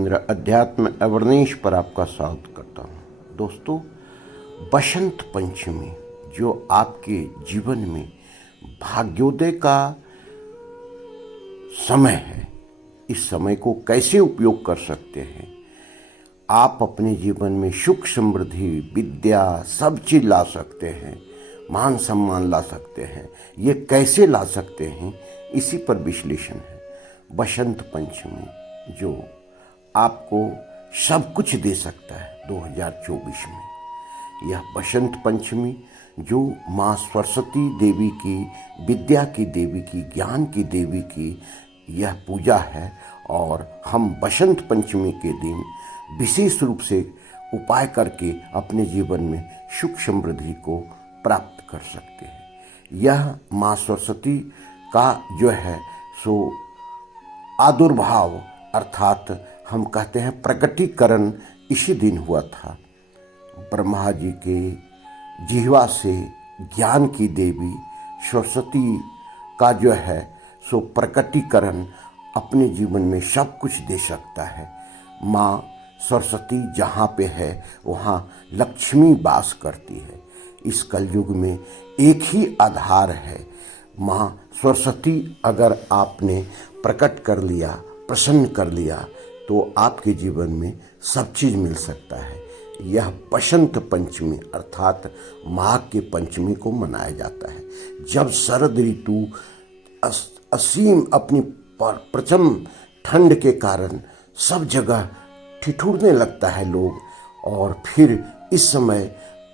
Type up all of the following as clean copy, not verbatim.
केंद्र अध्यात्म अवरनेश पर आपका स्वागत करता हूँ। दोस्तों, बसंत पंचमी जो आपके जीवन में भाग्योदय का समय है, इस समय को कैसे उपयोग कर सकते हैं? आप अपने जीवन में सुख समृद्धि, विद्या, सब चीज ला सकते हैं, मान सम्मान ला सकते हैं। ये कैसे ला सकते हैं, इसी पर विश्लेषण है। बसंत पंचमी जो आपको सब कुछ दे सकता है 2024 में। यह बसंत पंचमी जो माँ सरस्वती देवी की, विद्या की देवी की, ज्ञान की देवी की यह पूजा है। और हम बसंत पंचमी के दिन विशेष रूप से उपाय करके अपने जीवन में सुख समृद्धि को प्राप्त कर सकते हैं। यह माँ सरस्वती का जो है सो आदुर्भाव अर्थात हम कहते हैं प्रकटीकरण इसी दिन हुआ था। ब्रह्मा जी के जिह्वा से ज्ञान की देवी सरस्वती का जो है सो प्रकटीकरण अपने जीवन में सब कुछ दे सकता है। माँ सरस्वती जहाँ पे है वहाँ लक्ष्मी वास करती है। इस कलयुग में एक ही आधार है, माँ सरस्वती अगर आपने प्रकट कर लिया, प्रसन्न कर लिया, तो आपके जीवन में सब चीज़ मिल सकता है। यह बसंत पंचमी अर्थात माघ के पंचमी को मनाया जाता है, जब शरद ऋतु असीम अपनी प्रचंड ठंड के कारण सब जगह ठिठुरने लगता है लोग। और फिर इस समय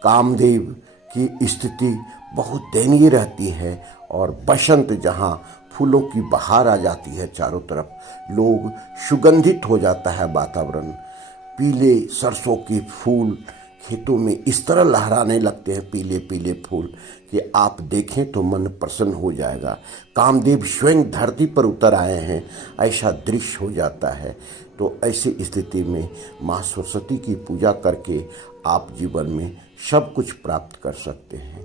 कामदेव की स्थिति बहुत दयनीय रहती है। और बसंत जहाँ फूलों की बहार आ जाती है, चारों तरफ लोग सुगंधित हो जाता है वातावरण। पीले सरसों के फूल खेतों में इस तरह लहराने लगते हैं, पीले पीले फूल, कि आप देखें तो मन प्रसन्न हो जाएगा। कामदेव स्वयं धरती पर उतर आए हैं, ऐसा दृश्य हो जाता है। तो ऐसी स्थिति में माँ सरस्वती की पूजा करके आप जीवन में सब कुछ प्राप्त कर सकते हैं।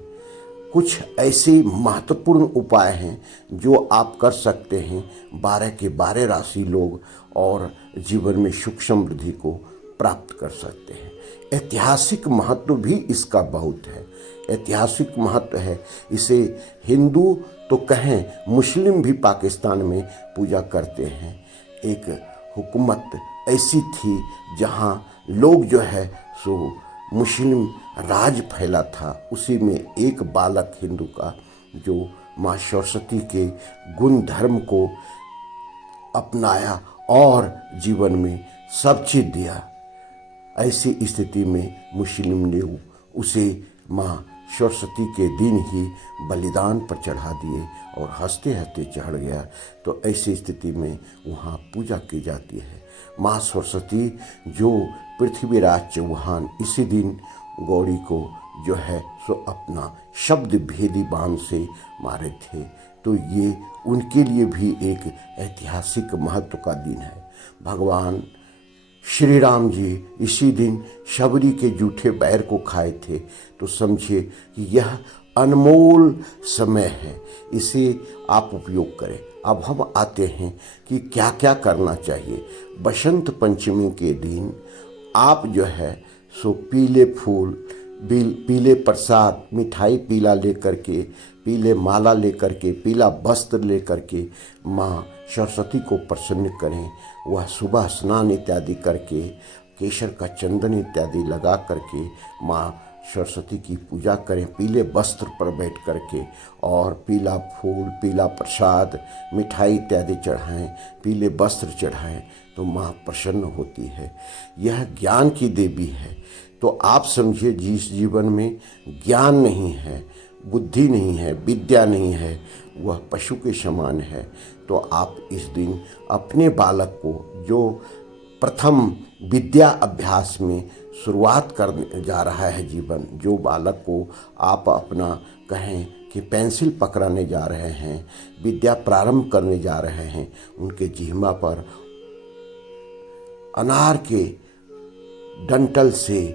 कुछ ऐसे महत्वपूर्ण उपाय हैं जो आप कर सकते हैं, 12 के 12 राशि लोग और जीवन में सुख समृद्धि को प्राप्त कर सकते हैं। ऐतिहासिक महत्व भी इसका बहुत है, ऐतिहासिक महत्व है। इसे हिंदू तो कहें, मुस्लिम भी पाकिस्तान में पूजा करते हैं। एक हुकूमत ऐसी थी जहां लोग जो है सो मुस्लिम राज फैला था, उसी में एक बालक हिंदू का जो माँ सरस्वती के गुण धर्म को अपनाया और जीवन में सब चीज़ दिया। ऐसी स्थिति में मुस्लिम ने उसे माँ सरस्वती के दिन ही बलिदान पर चढ़ा दिए और हंसते हंसते चढ़ गया। तो ऐसी स्थिति में वहाँ पूजा की जाती है। माँ सरस्वती जो पृथ्वीराज चौहान इसी दिन गौरी को जो है सो अपना शब्द भेदी बाण से मारे थे। तो ये उनके लिए भी एक ऐतिहासिक महत्व का दिन है। भगवान श्री राम जी इसी दिन शबरी के जूठे बैर को खाए थे। तो समझिए कि यह अनमोल समय है, इसे आप उपयोग करें। अब हम आते हैं कि क्या क्या करना चाहिए। बसंत पंचमी के दिन आप जो है सो पीले फूल, पीले प्रसाद, मिठाई पीला लेकर के, पीले माला लेकर के, पीला वस्त्र लेकर के माँ सरस्वती को प्रसन्न करें। वह सुबह स्नान इत्यादि करके, केसर का चंदन इत्यादि लगा करके माँ सरस्वती की पूजा करें, पीले वस्त्र पर बैठ करके, और पीला फूल, पीला प्रसाद, मिठाई इत्यादि चढ़ाएं, पीले वस्त्र चढ़ाएं, तो माँ प्रसन्न होती है। यह ज्ञान की देवी है। तो आप समझिए, जिस जीवन में ज्ञान नहीं है, बुद्धि नहीं है, विद्या नहीं है, वह पशु के समान है। तो आप इस दिन अपने बालक को जो प्रथम विद्या अभ्यास में शुरुआत करने जा रहा है जीवन, जो बालक को आप अपना कहें कि पेंसिल पकड़ाने जा रहे हैं, विद्या प्रारंभ करने जा रहे हैं, उनके जिह्वा पर अनार के डंठल से,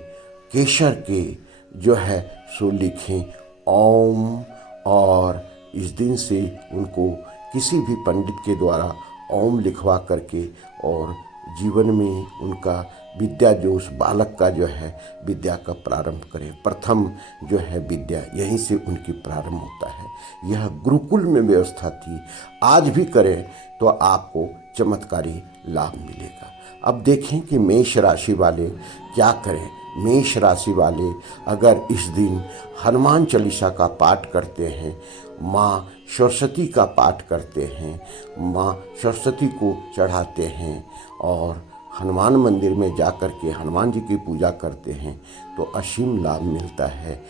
केसर के जो है सो लिखें ओम। और इस दिन से उनको किसी भी पंडित के द्वारा ओम लिखवा करके और जीवन में उनका विद्या जो उस बालक का जो है विद्या का प्रारंभ करें। प्रथम जो है विद्या यहीं से उनकी प्रारंभ होता है। यह गुरुकुल में व्यवस्था थी, आज भी करें तो आपको चमत्कारी लाभ मिलेगा। अब देखें कि मेष राशि वाले क्या करें। मेष राशि वाले अगर इस दिन हनुमान चालीसा का पाठ करते हैं, माँ सरस्वती का पाठ करते हैं, माँ सरस्वती को चढ़ाते हैं और हनुमान मंदिर में जाकर के हनुमान जी की पूजा करते हैं तो असीम लाभ मिलता है।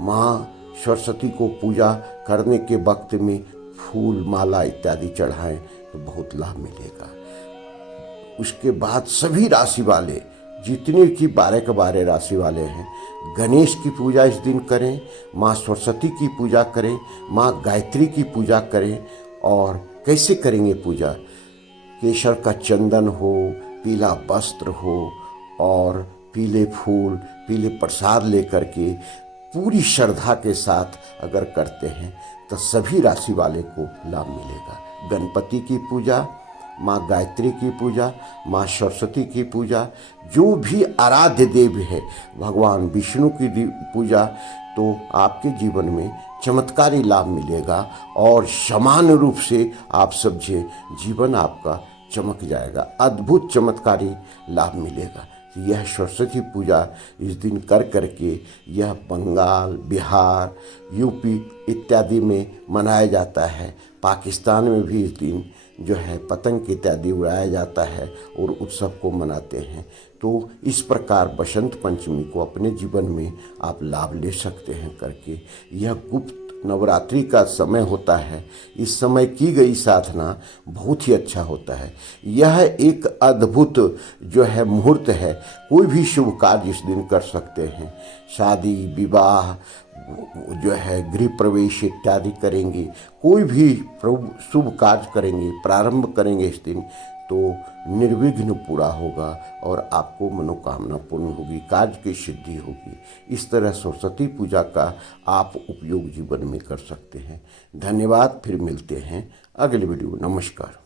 माँ सरस्वती को पूजा करने के वक्त में फूल माला इत्यादि चढ़ाएं तो बहुत लाभ मिलेगा। उसके बाद सभी राशि वाले जितने की 12 के 12 राशि वाले हैं, गणेश की पूजा इस दिन करें, माँ सरस्वती की पूजा करें, माँ गायत्री की पूजा करें। और कैसे करेंगे पूजा? केसर का चंदन हो, पीला वस्त्र हो और पीले फूल, पीले प्रसाद लेकर के पूरी श्रद्धा के साथ अगर करते हैं तो सभी राशि वाले को लाभ मिलेगा। गणपति की पूजा, माँ गायत्री की पूजा, माँ सरस्वती की पूजा, जो भी आराध्य देव है, भगवान विष्णु की पूजा, तो आपके जीवन में चमत्कारी लाभ मिलेगा और समान रूप से आप समझे जीवन आपका चमक जाएगा, अद्भुत चमत्कारी लाभ मिलेगा। यह सरस्वती पूजा इस दिन कर करके यह बंगाल, बिहार, यूपी इत्यादि में मनाया जाता है। पाकिस्तान में भी इस दिन जो है पतंग इत्यादि उड़ाया जाता है और उत्सव को मनाते हैं। तो इस प्रकार बसंत पंचमी को अपने जीवन में आप लाभ ले सकते हैं करके। यह गुप्त नवरात्रि का समय होता है, इस समय की गई साधना बहुत ही अच्छा होता है। यह एक अद्भुत जो है मुहूर्त है, कोई भी शुभ कार्य इस दिन कर सकते हैं। शादी विवाह जो है गृह प्रवेश इत्यादि करेंगे, कोई भी शुभ कार्य करेंगे, प्रारंभ करेंगे इस दिन तो निर्विघ्न पूरा होगा और आपको मनोकामना पूर्ण होगी, कार्य की सिद्धि होगी। इस तरह सरस्वती पूजा का आप उपयोग जीवन में कर सकते हैं। धन्यवाद, फिर मिलते हैं अगले वीडियो। नमस्कार।